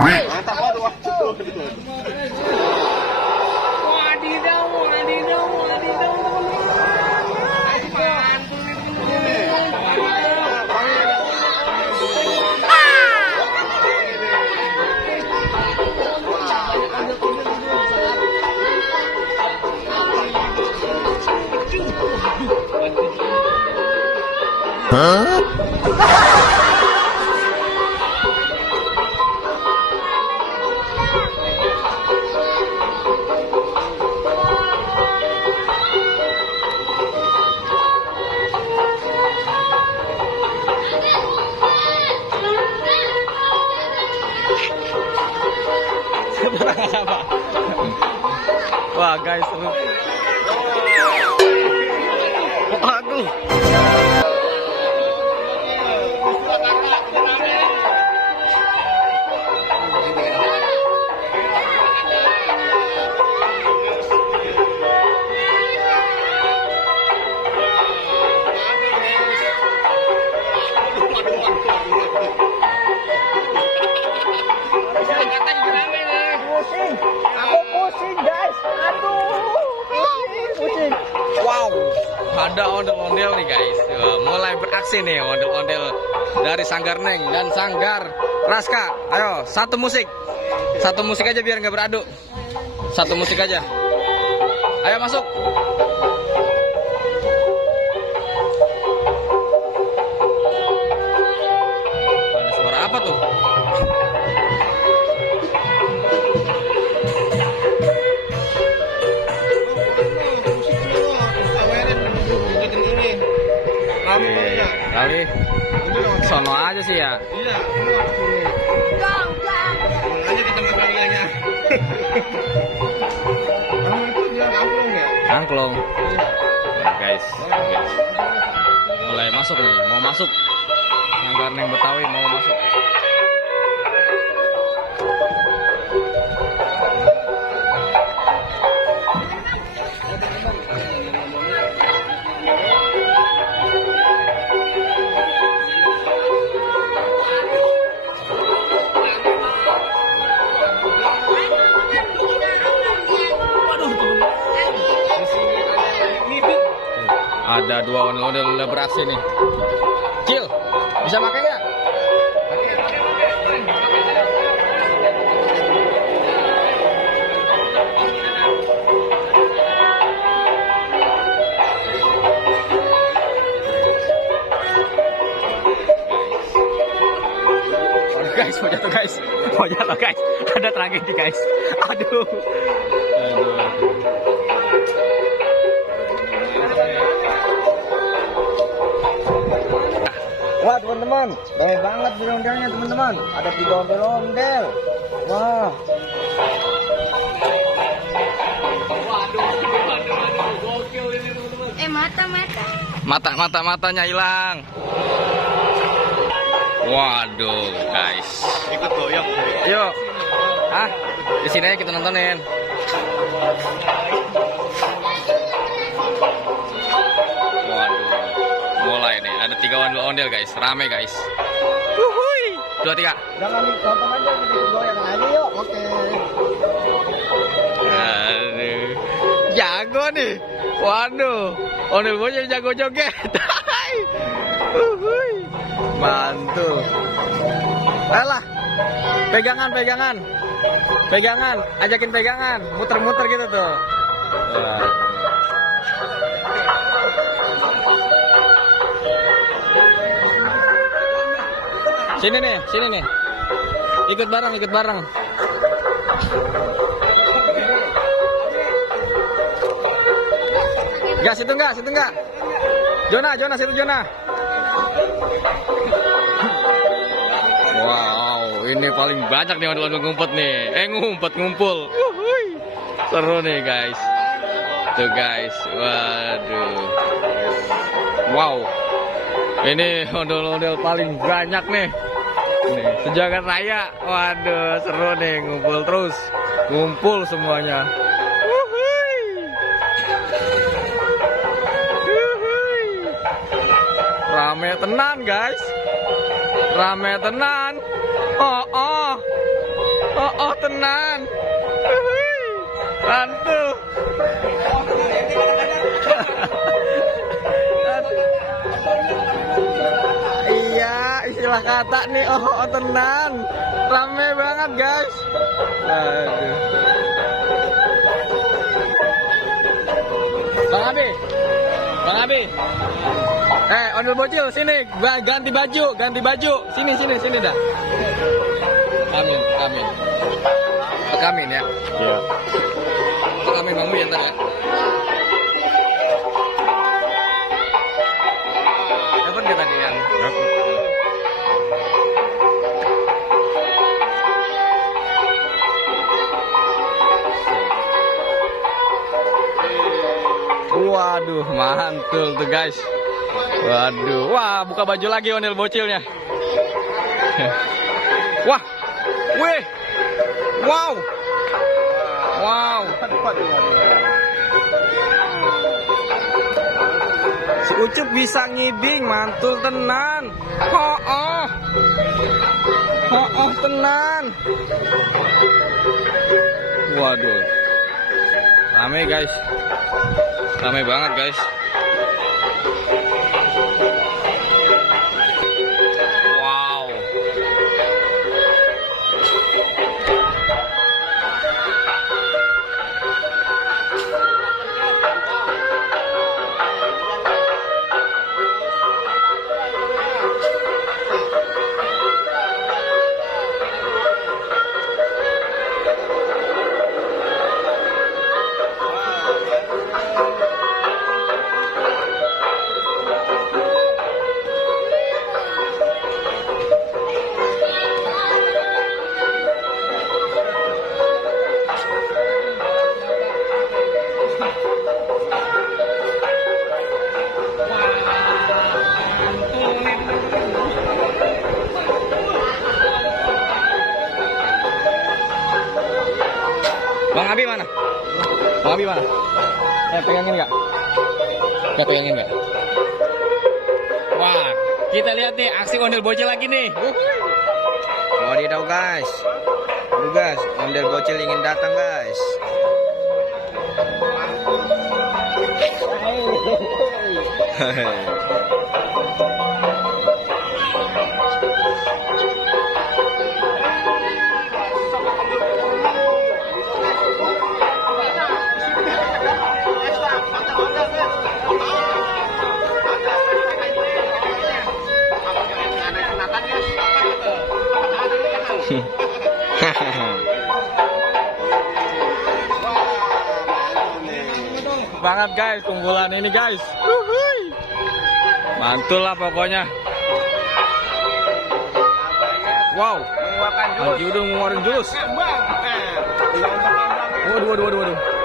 Mantap, waduh, waduh. Wadidaw, wadidaw, wadidaw, Wah guys, seru. Waduh. pusing. Aku pusing guys. Aduh, pusing. Wow, ada ondel-ondel nih guys. Wah, mulai beraksi nih ondel-ondel dari Sanggar Neng dan Sanggar Raska. Ayo, satu musik aja biar nggak beradu. Satu musik aja. Ayo masuk. Ada suara apa tuh? Kali sono aja sih ya. Iya. Aja kita ngambilnya. Kamu itu dia angklung ya? Angklung. Nah, guys. Mulai masuk nih, mau masuk. Sanggar Neng Betawi mau masuk. Ada dua ondel-ondel udah beraksi nih. Cil, bisa pakai nggak? Guys, mau jatuh guys, mau jatuh guys. Ada tragedi guys. Aduh. Wah teman-teman, banyak banget ondel-ondelnya teman-teman. Ada 3 ondel-ondel. Wah. Matanya hilang. Waduh, guys. Ikut goyang. Yuk. Ah, di sini aja kita nontonin. Waduh. Mulai nih, ada 3 ondel-ondel guys, rame guys. Wuhui. 2, 3. Jangan ditonton aja, kita goyang aja yuk. Oke. Aduh. Jago nih. Waduh. Ondel bocil jago joget. Wuhui. Mantul. Alah. Pegangan, ajakin pegangan, muter-muter gitu tuh. Sini nih. Ikut bareng. Gas, situ enggak. Jona, situ Jona. Wow, ini paling banyak nih ondel-ondel ngumpet nih. Ngumpul. Seru nih guys. Tuh guys, waduh. Wow. Ini ondel-ondel paling banyak nih. Nih, sejagat raya. Waduh, seru nih, ngumpul semuanya. Rame tenan guys. Oh. tenan. Mantul. Iya, istilah kata nih, oh tenan. Rame banget guys. Aduh. Bang Abi. Bang Abi. Ondel bocil sini, ganti baju. Sini dah. Amin. Amin ya. Iya. Amin Bang Uyan ntar ya. Dapat nggak tadi yang? Dapat. Waduh, mantul tuh guys. Waduh, wah buka baju lagi ondel bocilnya. Wah, wih, wow. Si Ucup bisa ngibing, mantul tenan. Tenan. Waduh, rame guys. Ramai banget guys. Wow. Bang Abi mana? Bang Abi mana? Pegangin nggak? Nggak pegangin nggak? Wah, kita lihat nih aksi ondel bocil lagi nih. Wadidaw guys. Aduh guys, ondel bocil ingin datang guys. Banget guys, unggulan ini guys. Mantul lah pokoknya. Wow, Haji udah ngeluarin jurus. Waduh.